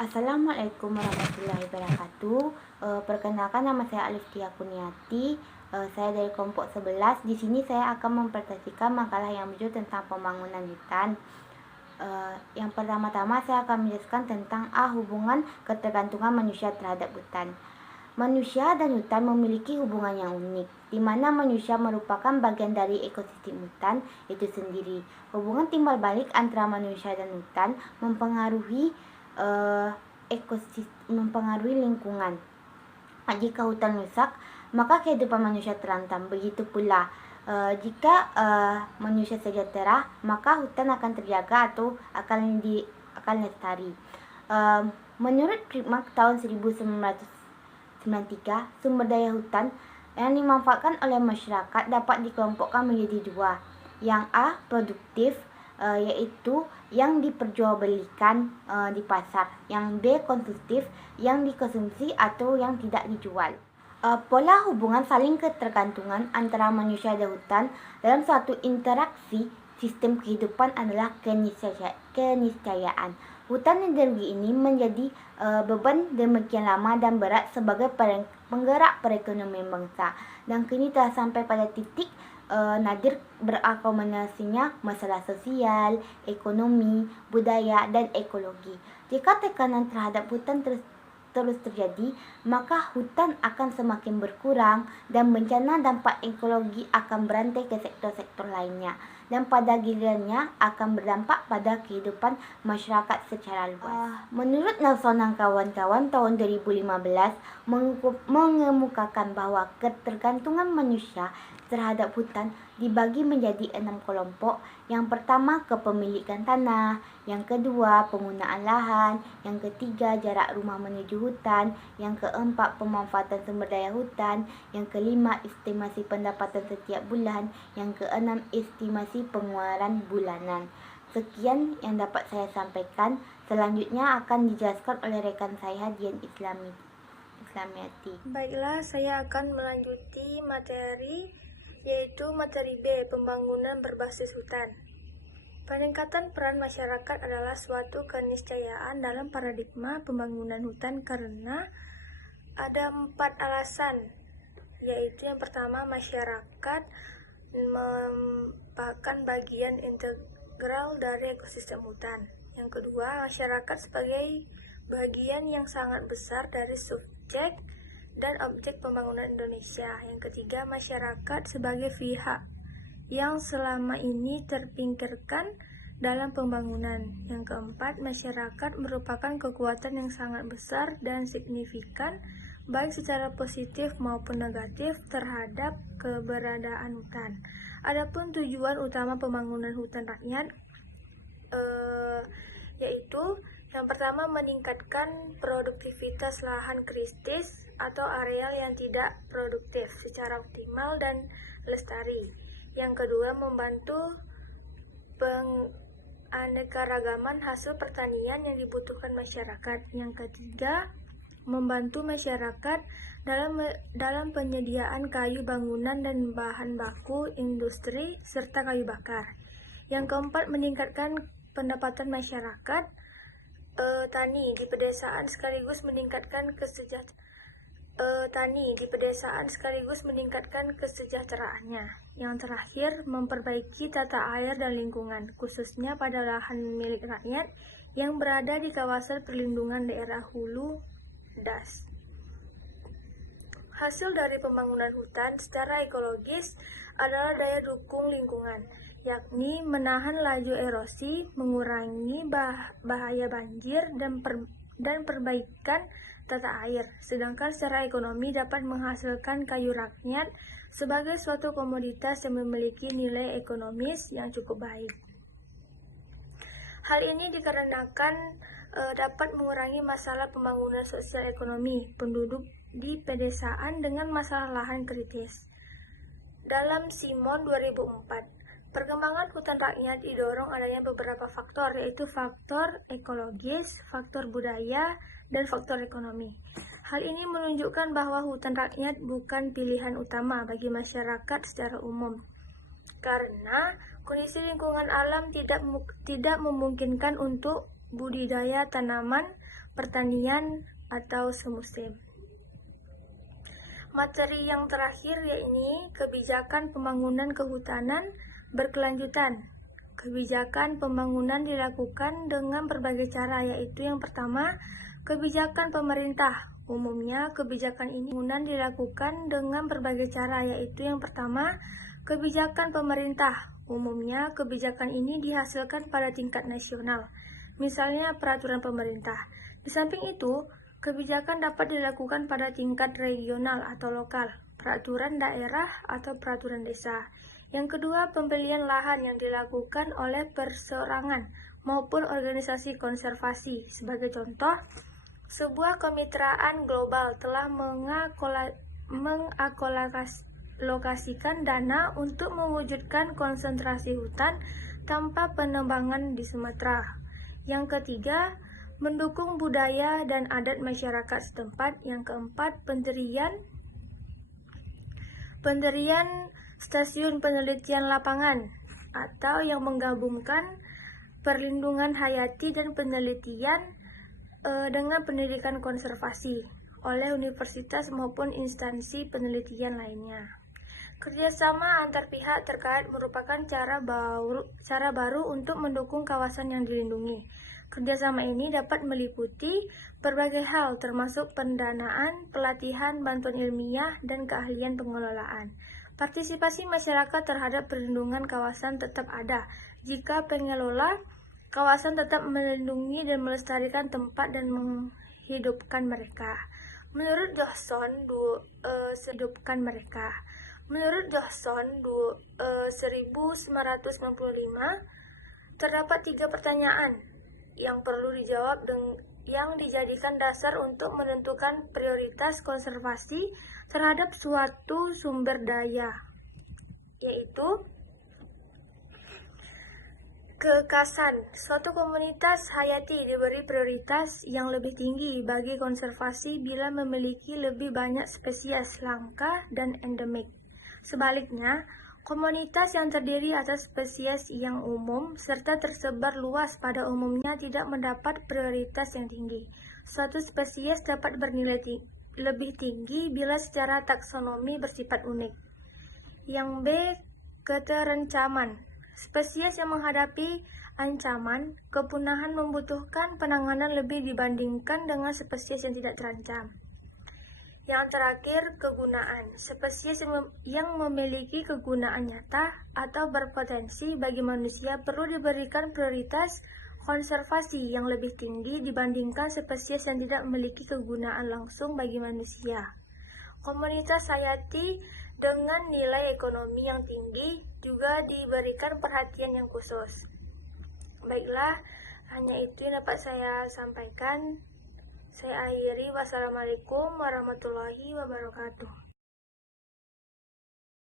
Assalamualaikum warahmatullahi wabarakatuh. Perkenalkan, nama saya Aliftia Kuniati. Saya dari kelompok 11. Di sini saya akan mempresentasikan makalah yang berjudul tentang pembangunan hutan. Yang pertama-tama saya akan menjelaskan tentang hubungan ketergantungan manusia terhadap hutan. Manusia dan hutan memiliki hubungan yang unik, di mana manusia merupakan bagian dari ekosistem hutan itu sendiri. Hubungan timbal balik antara manusia dan hutan mempengaruhi lingkungan. Jika hutan rusak, maka kehidupan manusia terancam. Begitu pula jika manusia sejahtera, maka hutan akan terjaga atau akan lestari. Menurut Primark tahun 1993, sumber daya hutan yang dimanfaatkan oleh masyarakat dapat dikelompokkan menjadi dua. Yang A, produktif, yaitu yang diperjualbelikan di pasar. Yang B, konsumtif, yang dikonsumsi atau yang tidak dijual. Pola hubungan saling ketergantungan antara manusia dan hutan dalam suatu interaksi sistem kehidupan adalah keniscayaan. Hutan energi ini menjadi beban demikian lama dan berat sebagai penggerak perekonomian bangsa, dan kini telah sampai pada titik nadir berakumulasinya masalah sosial, ekonomi, budaya, dan ekologi. Jika tekanan terhadap hutan terus terjadi, maka hutan akan semakin berkurang dan bencana dampak ekologi akan berantai ke sektor-sektor lainnya, dan pada gilirannya akan berdampak pada kehidupan masyarakat secara luas. Menurut Nelson dan kawan-kawan tahun 2015 mengemukakan bahwa ketergantungan manusia terhadap hutan dibagi menjadi 6 kelompok. Yang pertama, kepemilikan tanah. Yang kedua, penggunaan lahan. Yang ketiga, jarak rumah menuju hutan. Yang keempat, pemanfaatan sumber daya hutan. Yang kelima, estimasi pendapatan setiap bulan. Yang keenam, estimasi pengeluaran bulanan. Sekian yang dapat saya sampaikan. Selanjutnya akan dijelaskan oleh rekan saya, Dian Islamiati. Baiklah, saya akan melanjuti materi, yaitu materi B, pembangunan berbasis hutan. Peningkatan peran masyarakat adalah suatu keniscayaan dalam paradigma pembangunan hutan karena ada 4 alasan, yaitu yang pertama, masyarakat merupakan bagian integral dari ekosistem hutan. Yang kedua, masyarakat sebagai bagian yang sangat besar dari subjek dan objek pembangunan Indonesia. Yang ketiga, masyarakat sebagai pihak yang selama ini terpinggirkan dalam pembangunan. Yang keempat, masyarakat merupakan kekuatan yang sangat besar dan signifikan baik secara positif maupun negatif terhadap keberadaan hutan. Adapun tujuan utama pembangunan hutan rakyat yaitu yang pertama, meningkatkan produktivitas lahan kritis atau areal yang tidak produktif secara optimal dan lestari. Yang kedua, membantu penganekaragaman hasil pertanian yang dibutuhkan masyarakat. Yang ketiga, membantu masyarakat dalam penyediaan kayu bangunan dan bahan baku industri serta kayu bakar. Yang keempat, meningkatkan pendapatan masyarakat tani di pedesaan sekaligus meningkatkan kesejahteraannya. Yang terakhir, memperbaiki tata air dan lingkungan, khususnya pada lahan milik rakyat yang berada di kawasan perlindungan daerah hulu DAS. Hasil dari pembangunan hutan secara ekologis adalah daya dukung lingkungan, yakni menahan laju erosi, mengurangi bahaya banjir, dan perbaikan tata air. Sedangkan secara ekonomi dapat menghasilkan kayu rakyat sebagai suatu komoditas yang memiliki nilai ekonomis yang cukup baik. Hal ini dikarenakan dapat mengurangi masalah pembangunan sosial ekonomi penduduk di pedesaan dengan masalah lahan kritis. Dalam Simon 2004, perkembangan hutan rakyat didorong adanya beberapa faktor, yaitu faktor ekologis, faktor budaya, dan faktor ekonomi. Hal ini menunjukkan bahwa hutan rakyat bukan pilihan utama bagi masyarakat secara umum, karena kondisi lingkungan alam tidak memungkinkan untuk budidaya tanaman pertanian, atau semusim. Materi yang terakhir yakni kebijakan pembangunan kehutanan berkelanjutan. Kebijakan pembangunan dilakukan dengan berbagai cara, yaitu yang pertama, kebijakan pemerintah. Umumnya, kebijakan ini dilakukan dengan berbagai cara, yaitu yang pertama, kebijakan pemerintah. Umumnya, kebijakan ini dihasilkan pada tingkat nasional, misalnya peraturan pemerintah. Di samping itu, kebijakan dapat dilakukan pada tingkat regional atau lokal, peraturan daerah atau peraturan desa. Yang kedua, pembelian lahan yang dilakukan oleh perseorangan maupun organisasi konservasi. Sebagai contoh, sebuah kemitraan global telah mengalokasikan dana untuk mewujudkan konsentrasi hutan tanpa penebangan di Sumatera. Yang ketiga, mendukung budaya dan adat masyarakat setempat. Yang keempat, pendirian stasiun penelitian lapangan atau yang menggabungkan perlindungan hayati dan penelitian dengan pendidikan konservasi oleh universitas maupun instansi penelitian lainnya. Kerjasama antar pihak terkait merupakan cara baru untuk mendukung kawasan yang dilindungi. Kerjasama ini dapat meliputi berbagai hal, termasuk pendanaan, pelatihan, bantuan ilmiah, dan keahlian pengelolaan. Partisipasi masyarakat terhadap perlindungan kawasan tetap ada jika pengelola kawasan tetap melindungi dan melestarikan tempat dan menghidupkan mereka. Menurut Johnson, 1995, terdapat 3 pertanyaan yang perlu dijawab yang dijadikan dasar untuk menentukan prioritas konservasi terhadap suatu sumber daya, yaitu keekasan. Suatu komunitas hayati diberi prioritas yang lebih tinggi bagi konservasi bila memiliki lebih banyak spesies langka dan endemik. Sebaliknya, komunitas yang terdiri atas spesies yang umum serta tersebar luas pada umumnya tidak mendapat prioritas yang tinggi. Suatu spesies dapat bernilai lebih tinggi bila secara taksonomi bersifat unik. Yang B, keterancaman. Spesies yang menghadapi ancaman kepunahan membutuhkan penanganan lebih dibandingkan dengan spesies yang tidak terancam. Yang terakhir, kegunaan. Spesies yang memiliki kegunaan nyata atau berpotensi bagi manusia perlu diberikan prioritas konservasi yang lebih tinggi dibandingkan spesies yang tidak memiliki kegunaan langsung bagi manusia. Komunitas hayati dengan nilai ekonomi yang tinggi juga diberikan perhatian yang khusus. Baiklah, hanya itu yang dapat saya sampaikan. Saya akhiri. Wassalamualaikum warahmatullahi wabarakatuh.